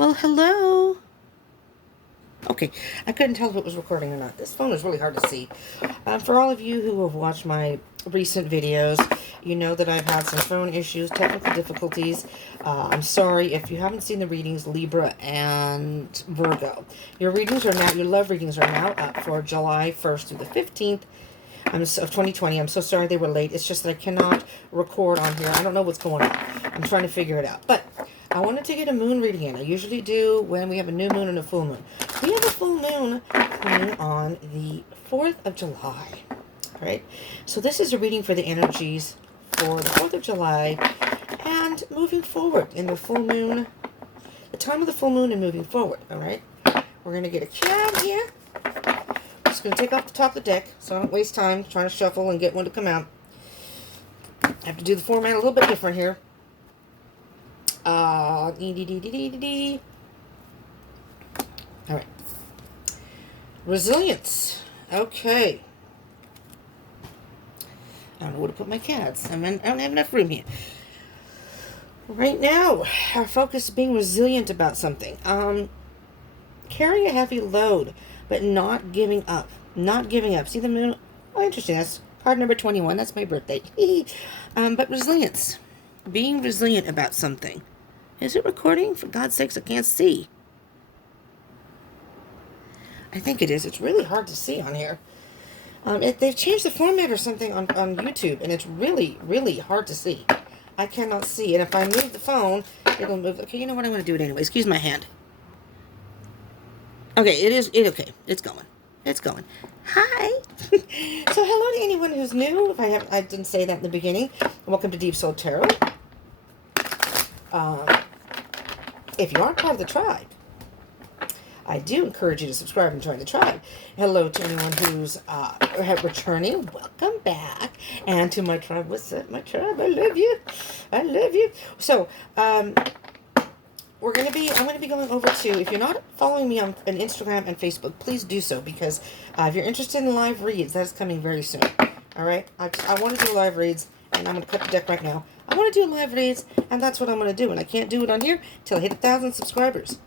Well, hello. Okay, I couldn't tell if it was recording or not. This phone is really hard to see. For all of you who have watched my recent videos, you know that I've had some phone issues, technical difficulties. I'm sorry if you haven't seen the readings, Libra and Virgo. Your love readings are now up for July 1st through the 15th. Of 2020. I'm so sorry they were late. It's just that I cannot record on here. I don't know what's going on. I'm trying to figure it out. But I wanted to get a moon reading in. I usually do when we have a new moon and a full moon. We have a full moon coming on the 4th of July. All right. So this is a reading for the energies for the 4th of July and moving forward in the full moon, the time of the full moon and moving forward. All right. We're going to get a card here. Just going to take off the top of the deck so I don't waste time trying to shuffle and get one to come out. I have to do the format a little bit different here. All right. Resilience. Okay. I don't know where to put my cards. I don't have enough room here. Right now, our focus is being resilient about something. Carrying a heavy load, but not giving up. Not giving up. See the moon? Oh, interesting. That's card number 21. That's my birthday. But resilience. Being resilient about something. Is it recording? For God's sakes, I can't see. I think it is. It's really hard to see on here. They've changed the format or something on YouTube, and it's really, really hard to see. I cannot see. And if I move the phone, it'll move. Okay, you know what? I'm going to do it anyway. Excuse my hand. Okay, okay. It's going. It's going. Hi. So hello to anyone who's new. I didn't say that in the beginning. Welcome to Deep Soul Tarot. If you aren't part of the tribe, I do encourage you to subscribe and join the tribe. Hello to anyone who's returning. Welcome back. And to my tribe. What's up, my tribe? I love you. I love you. So, I'm going to be going over to, if you're not following me on Instagram and Facebook, please do so, because if you're interested in live reads, that's coming very soon. All right? I want to do live reads, and I'm going to cut the deck right now. I want to do live reads, and that's what I'm going to do, and I can't do it on here till I hit 1,000 subscribers.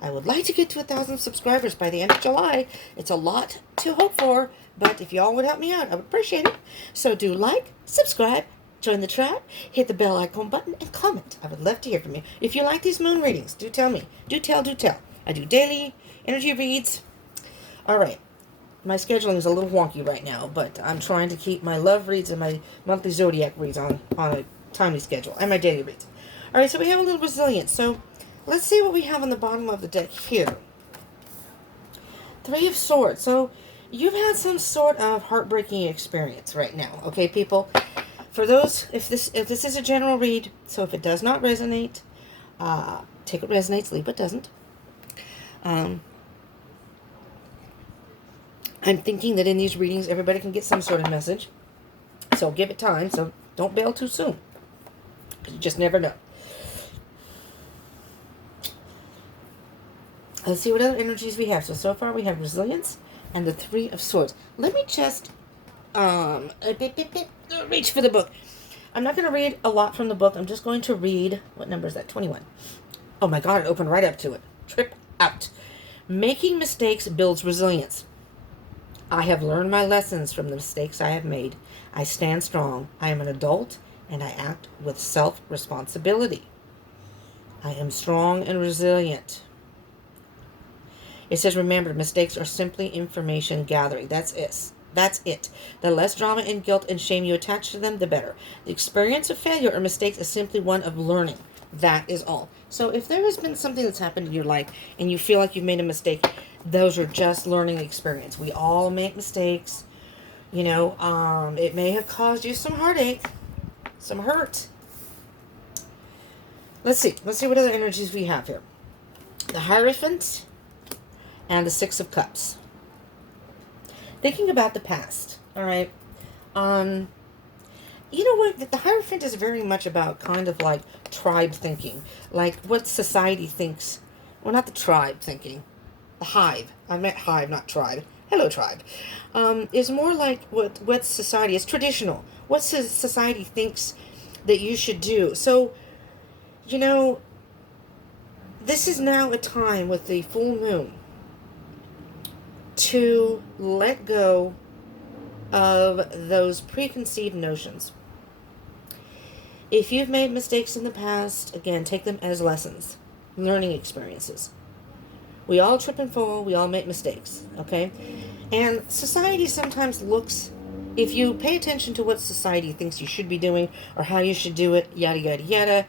I would like to get to 1,000 subscribers by the end of July. It's a lot to hope for, but if y'all would help me out, I would appreciate it. So do like, subscribe, join the tribe, hit the bell icon button, and comment. I would love to hear from you. If you like these moon readings, do tell me. Do tell. I do daily energy reads. All right. My scheduling is a little wonky right now, but I'm trying to keep my love reads and my monthly zodiac reads on a timely schedule, and my daily reads. All right, so we have a little resilience. So let's see what we have on the bottom of the deck here. 3 of Swords. So you've had some sort of heartbreaking experience right now, okay, people? For those, if this is a general read, so if it does not resonate, take what resonates, leave what doesn't. I'm thinking that in these readings, everybody can get some sort of message. So give it time. So don't bail too soon, because you just never know. Let's see what other energies we have. So far we have resilience and the 3 of Swords. Let me just reach for the book. I'm not going to read a lot from the book. I'm just going to read, what number is that? 21. Oh my God, it opened right up to it. Trip out. Making mistakes builds resilience. I have learned my lessons from the mistakes I have made. I stand strong. I am an adult, and I act with self-responsibility. I am strong and resilient. It says, remember, mistakes are simply information gathering. That's it. The less drama and guilt and shame you attach to them, the better. The experience of failure or mistakes is simply one of learning. That is all. So if there has been something that's happened in your life and you feel like you've made a mistake, those are just learning experience. We all make mistakes. You know, it may have caused you some heartache, some hurt. Let's see what other energies we have here. The Hierophant and the 6 of Cups. Thinking about the past, all right? You know what? The Hierophant is very much about kind of like tribe thinking. Like what society thinks. Well, not the tribe thinking. The hive. I meant hive, not tribe. Hello, tribe. Is more like what society is traditional. What society thinks that you should do. So, you know, This is now a time with the full moon to let go of those preconceived notions. If you've made mistakes in the past, again, take them as lessons, learning experiences. We all trip and fall. We all make mistakes, okay? And society sometimes looks, if you pay attention to what society thinks you should be doing or how you should do it, yada, yada, yada,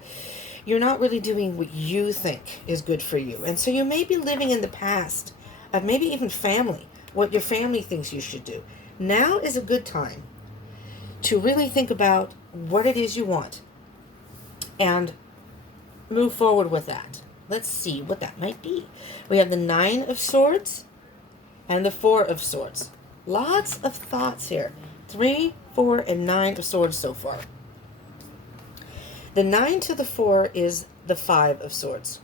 you're not really doing what you think is good for you. And so you may be living in the past of maybe even family, what your family thinks you should do. Now is a good time to really think about what it is you want and move forward with that. Let's see what that might be. We have the 9 of Swords and the 4 of Swords. Lots of thoughts here. 3, 4, and 9 of Swords so far. The 9 to the 4 is the 5 of Swords.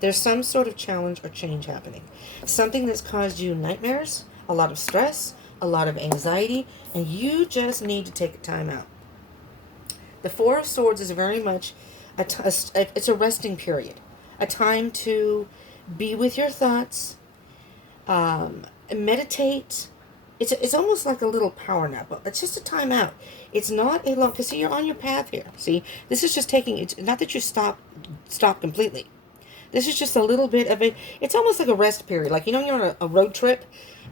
There's some sort of challenge or change happening. Something that's caused you nightmares, a lot of stress, a lot of anxiety, and you just need to take a time out. The 4 of Swords is very much it's a resting period. A time to be with your thoughts, meditate. It's almost like a little power nap. It's just a time out. It's not a long, because see, you're on your path here. See, this is just taking, it's not that you stop completely. This is just a little bit of it's almost like a rest period. Like, you're on a road trip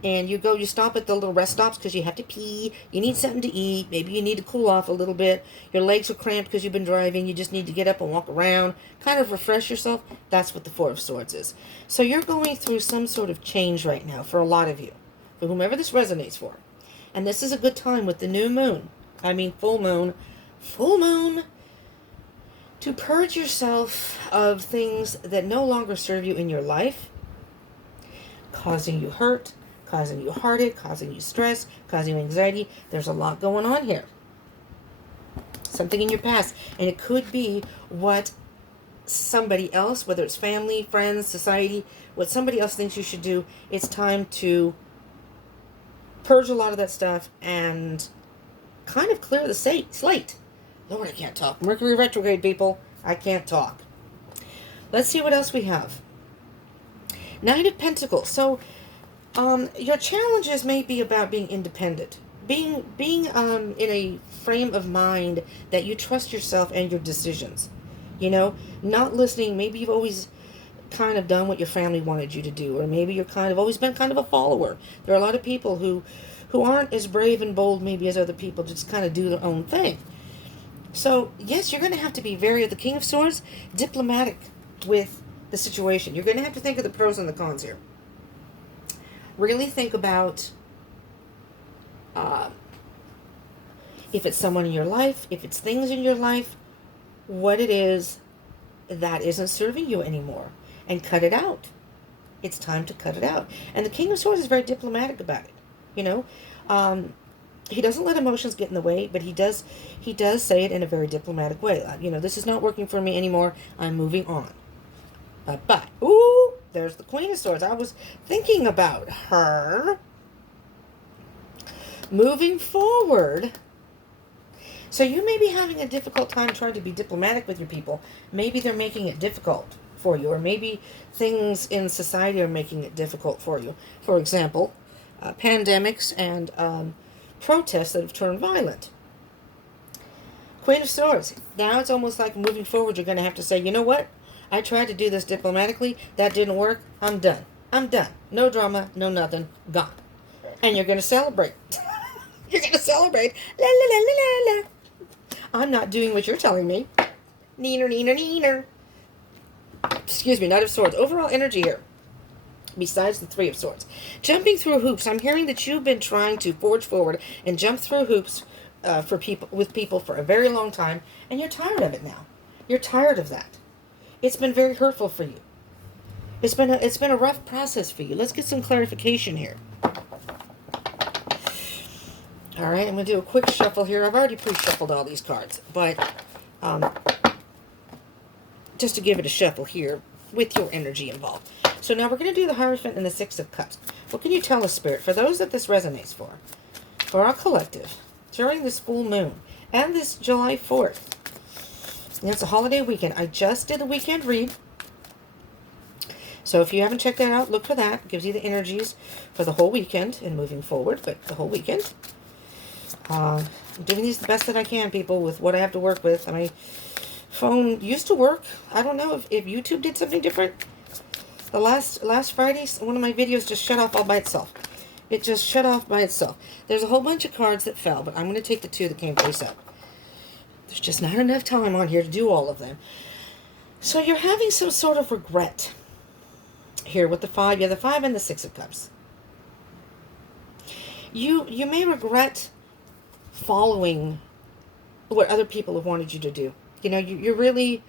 and you stop at the little rest stops because you have to pee. You need something to eat. Maybe you need to cool off a little bit. Your legs are cramped because you've been driving. You just need to get up and walk around, kind of refresh yourself. That's what the 4 of Swords is. So you're going through some sort of change right now for a lot of you, for whomever this resonates for. And this is a good time with the new moon. Full moon, to purge yourself of things that no longer serve you in your life, causing you hurt, causing you heartache, causing you stress, causing you anxiety. There's a lot going on here. Something in your past. And it could be what somebody else, whether it's family, friends, society, what somebody else thinks you should do. It's time to purge a lot of that stuff and kind of clear the slate. Lord, I can't talk. Mercury retrograde, people. I can't talk. Let's see what else we have. 9 of Pentacles. So, your challenges may be about being independent. Being in a frame of mind that you trust yourself and your decisions. Not listening. Maybe you've always kind of done what your family wanted you to do. Or maybe you're always been kind of a follower. There are a lot of people who aren't as brave and bold maybe as other people, just kind of do their own thing. So, yes, you're going to have to be the King of Swords, diplomatic with the situation. You're going to have to think of the pros and the cons here. Really think about if it's someone in your life, if it's things in your life, what it is that isn't serving you anymore, and cut it out. It's time to cut it out. And the King of Swords is very diplomatic about it, He doesn't let emotions get in the way, but he does say it in a very diplomatic way. This is not working for me anymore. I'm moving on. Bye-bye. Ooh, there's the Queen of Swords. I was thinking about her. Moving forward. So you may be having a difficult time trying to be diplomatic with your people. Maybe they're making it difficult for you, or maybe things in society are making it difficult for you. For example, pandemics and protests that have turned violent. Queen of Swords. Now it's almost like moving forward, you're going to have to say, you know what? I tried to do this diplomatically. That didn't work. I'm done. No drama, no nothing. Gone. And you're going to celebrate. You're going to celebrate. La, la, la, la, la, la. I'm not doing what you're telling me. Neener, neener, neener. Excuse me, Knight of Swords. Overall energy here. Besides the 3 of Swords. Jumping through hoops. I'm hearing that you've been trying to forge forward and jump through hoops with people for a very long time, and you're tired of it now. You're tired of that. It's been very hurtful for you. It's been a rough process for you. Let's get some clarification here. All right, I'm going to do a quick shuffle here. I've already pre-shuffled all these cards, but just to give it a shuffle here with your energy involved. So now we're going to do the Hierophant and the 6 of Cups. What can you tell us, Spirit, for those that this resonates for our collective, during this full moon and this July 4th? And it's a holiday weekend. I just did a weekend read. So if you haven't checked that out, look for that. It gives you the energies for the whole weekend and moving forward, but the whole weekend. I'm doing these the best that I can, people, with what I have to work with. My phone used to work. I don't know if YouTube did something different. The last Friday, one of my videos just shut off all by itself. It just shut off by itself. There's a whole bunch of cards that fell, but I'm going to take the 2 that came face up. There's just not enough time on here to do all of them. So you're having some sort of regret here with the 5. You have the 5 and the 6 of Cups. You may regret following what other people have wanted you to do. You know, you're really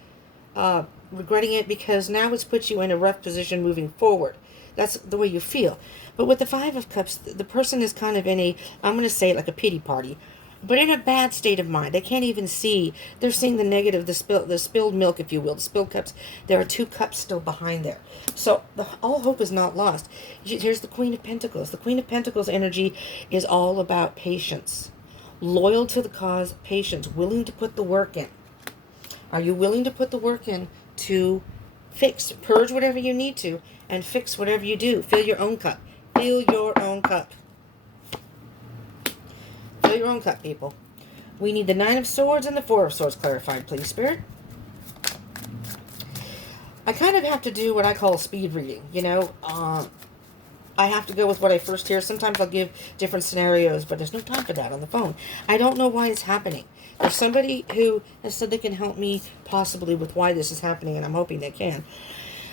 regretting it because now it's put you in a rough position moving forward. That's the way you feel. But with the 5 of Cups, the person is kind of in a, I'm going to say like a pity party, but in a bad state of mind. They can't even see. They're seeing the negative, the spilled milk, if you will, the spilled cups. There are 2 cups still behind there. So all hope is not lost. Here's the Queen of Pentacles. The Queen of Pentacles energy is all about patience. Loyal to the cause, patience, willing to put the work in. Are you willing to put the work in to fix, purge whatever you need to, and fix whatever you do? Fill your own cup. Fill your own cup. Fill your own cup, people. We need the 9 of Swords and the 4 of Swords clarified, please, Spirit. I kind of have to do what I call speed reading, you know. I have to go with what I first hear. Sometimes I'll give different scenarios, but there's no time for that on the phone. I don't know why it's happening. There's somebody who has said they can help me possibly with why this is happening, and I'm hoping they can.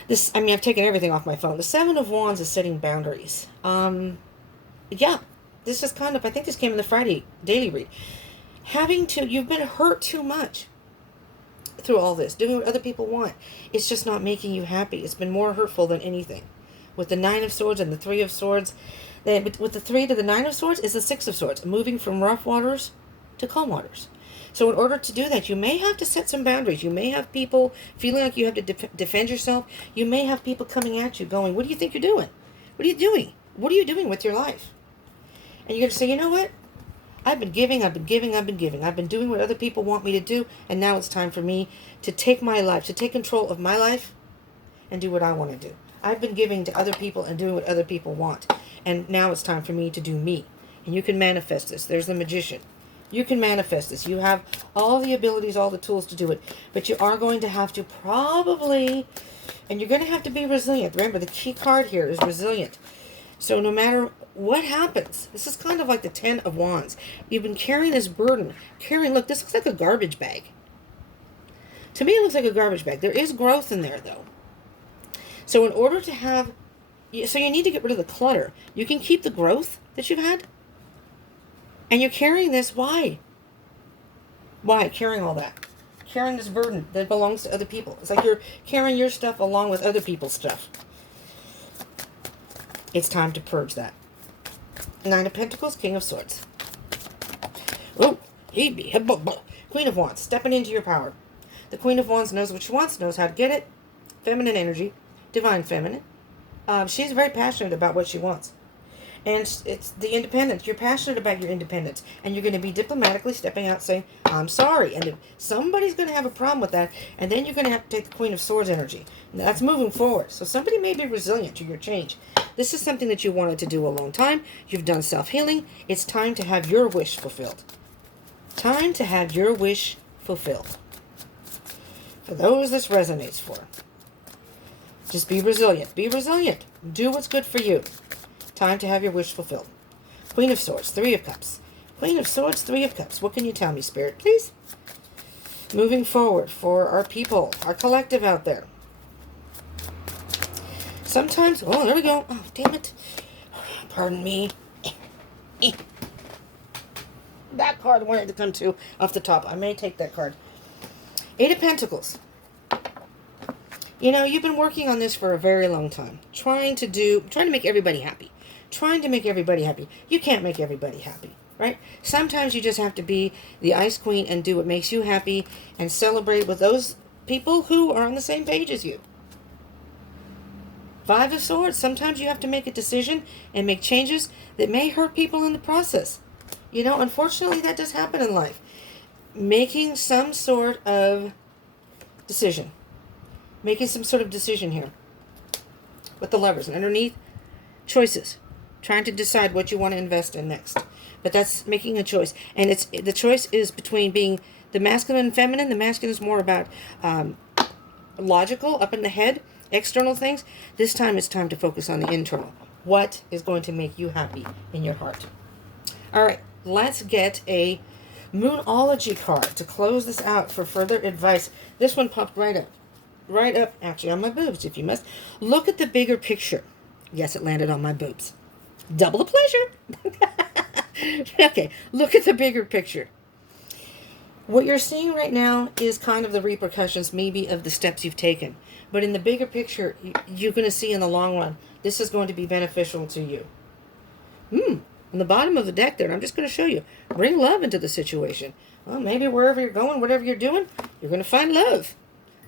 I've taken everything off my phone. The 7 of Wands is setting boundaries. Yeah, this is kind of, I think this came in the Friday daily read. You've been hurt too much through all this, doing what other people want. It's just not making you happy. It's been more hurtful than anything. With the 9 of Swords and the 3 of Swords, with the 3 to the 9 of Swords is the 6 of Swords, moving from rough waters to calm waters. So in order to do that, you may have to set some boundaries. You may have people feeling like you have to defend yourself. You may have people coming at you going, what do you think you're doing? What are you doing? What are you doing with your life? And you're going to say, you know what? I've been giving. I've been doing what other people want me to do, and now it's time for me to take my life, to take control of my life and do what I want to do. I've been giving to other people and doing what other people want, and now it's time for me to do me. And you can manifest this. There's the Magician. You can manifest this. You have all the abilities, all the tools to do it, but you are going to have to probably, and you're going to have to be resilient. Remember, the key card here is resilient. So no matter what happens, this is kind of like the 10 of Wands. You've been carrying this burden. Look, this looks like a garbage bag. To me, it looks like a garbage bag. There is growth in there, though. So in order to have, so you need to get rid of the clutter. You can keep the growth that you've had. And you're carrying this. Why? Why? Carrying all that. Carrying this burden that belongs to other people. It's like you're carrying your stuff along with other people's stuff. It's time to purge that. 9 of Pentacles, King of Swords. Oh, Queen of Wands, stepping into your power. The Queen of Wands knows what she wants, knows how to get it. Feminine energy, divine feminine. She's very passionate about what she wants. And it's the independence. You're passionate about your independence. And you're going to be diplomatically stepping out saying, I'm sorry. And if somebody's going to have a problem with that, and then you're going to have to take the Queen of Swords energy. And that's moving forward. So somebody may be resilient to your change. This is something that you wanted to do a long time. You've done self-healing. It's time to have your wish fulfilled. Time to have your wish fulfilled. For those this resonates for. Just be resilient. Be resilient. Do what's good for you. Time to have your wish fulfilled. Queen of Swords, 3 of Cups. Queen of Swords, 3 of Cups. What can you tell me, Spirit, please? Moving forward for our people, our collective out there. Sometimes, oh, there we go. Oh, damn it. Pardon me. That card wanted to come to off the top. I may take that card. 8 of Pentacles. You know, you've been working on this for a very long time. Trying to make everybody happy. Trying to make everybody happy. You can't make everybody happy, right? Sometimes you just have to be the Ice Queen and do what makes you happy and celebrate with those people who are on the same page as you. 5 of Swords. Sometimes you have to make a decision and make changes that may hurt people in the process. You know, unfortunately, that does happen in life. Making some sort of decision. Making some sort of decision here. with the levers. And underneath, choices. Trying to decide what you want to invest in next. But that's making a choice. And the choice is between being the masculine and feminine. The masculine is more about logical, up in the head, external things. This time it's time to focus on the internal. What is going to make you happy in your heart? All right, let's get a Moonology card to close this out for further advice. This one popped right up, actually, on my boobs, if you must. Look at the bigger picture. Yes, it landed on my boobs. Double the pleasure. Okay, look at the bigger picture. What you're seeing right now is kind of the repercussions, maybe, of the steps you've taken. But in the bigger picture, you're going to see in the long run, this is going to be beneficial to you. On the bottom of the deck there, and I'm just going to show you. Bring love into the situation. Well, maybe wherever you're going, whatever you're doing, you're going to find love.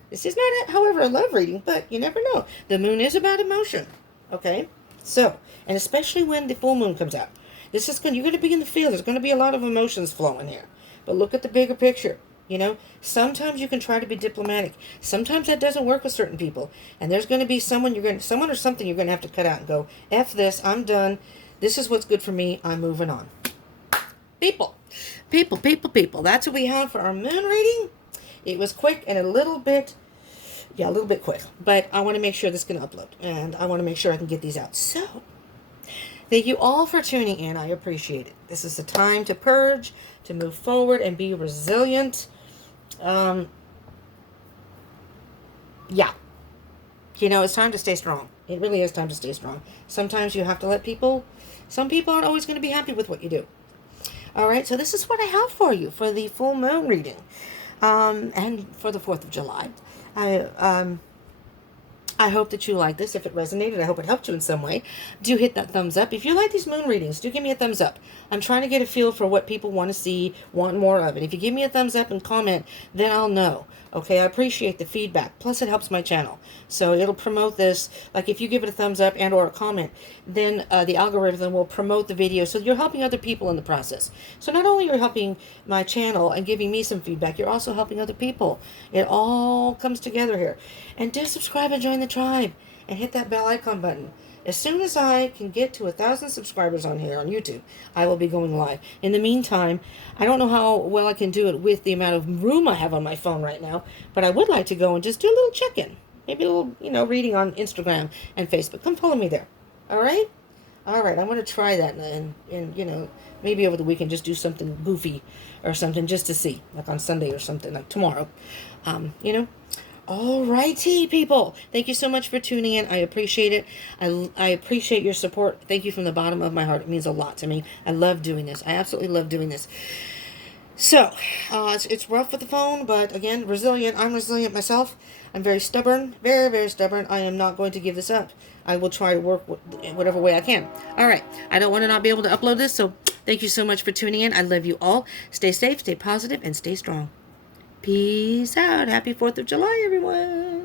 This is not, however, a love reading, but you never know. The moon is about emotion. Okay? So, and especially when the full moon comes out. You're going to be in the field. There's going to be a lot of emotions flowing here. But look at the bigger picture. You know, sometimes you can try to be diplomatic. Sometimes that doesn't work with certain people. And there's going to be someone or something you're going to have to cut out and go, F this, I'm done. This is what's good for me. I'm moving on. People. That's what we have for our moon reading. It was quick and a little bit quick. But I want to make sure this can upload. And I want to make sure I can get these out. So, thank you all for tuning in. I appreciate it. This is the time to purge, to move forward and be resilient. Yeah. You know, it's time to stay strong. It really is time to stay strong. Sometimes you have to let some people aren't always going to be happy with what you do. All right, so this is what I have for you for the full moon reading. And for the 4th of July. I hope that you like this. If it resonated, I hope it helped you in some way. Do hit that thumbs up. If you like these moon readings, do give me a thumbs up. I'm trying to get a feel for what people want to see, want more of it. If you give me a thumbs up and comment, then I'll know. Okay, I appreciate the feedback. Plus, it helps my channel. So it'll promote this. Like if you give it a thumbs up and or a comment, then the algorithm will promote the video. So you're helping other people in the process. So not only are you helping my channel and giving me some feedback, you're also helping other people. It all comes together here. And do subscribe and join the tribe. And hit that bell icon button. As soon as I can get to 1,000 subscribers on here on YouTube, I will be going live. In the meantime, I don't know how well I can do it with the amount of room I have on my phone right now, but I would like to go and just do a little check-in. Maybe a little, reading on Instagram and Facebook. Come follow me there. All right? All right, I'm going to try that and maybe over the weekend just do something goofy or something just to see, like on Sunday or something, like tomorrow. All righty, people. Thank you so much for tuning in. I appreciate it. I appreciate your support. Thank you from the bottom of my heart. It means a lot to me. I love doing this. I absolutely love doing this. So, it's rough with the phone, but again, resilient. I'm resilient myself. I'm very stubborn. Very, very stubborn. I am not going to give this up. I will try to work whatever way I can. All right. I don't want to not be able to upload this, so thank you so much for tuning in. I love you all. Stay safe, stay positive, and stay strong. Peace out. Happy 4th of July, everyone.